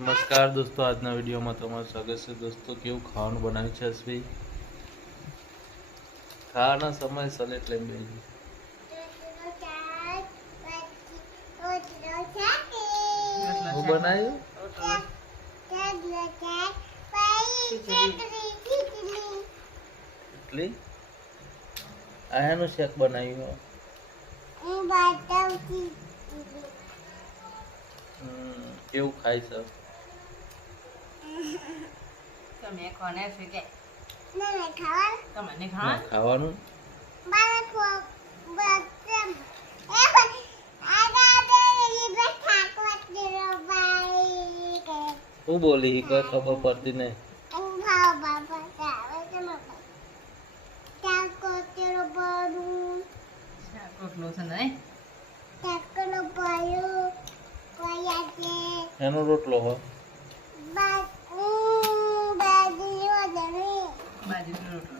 નમસ્કાર દોસ્તો, આજના વિડીયોમાં તમારું સ્વાગત છે. દોસ્તો, કેવું ખાવાનું બનાવ્યું છે અશ્વી? ખાવાના સમય સલેટ લઈને બેસી. હું બનાવ્યું ઇડલી. આયાનું શેક બનાવ્યું. કેવું ખાય છે? તમે કોને શીખે તમને ખાવાનું હું બોલી કોઈ ખબર પડતી નહીં. રોટલો છે ને એનો રોટલો હો. બાજરીનો રોટલો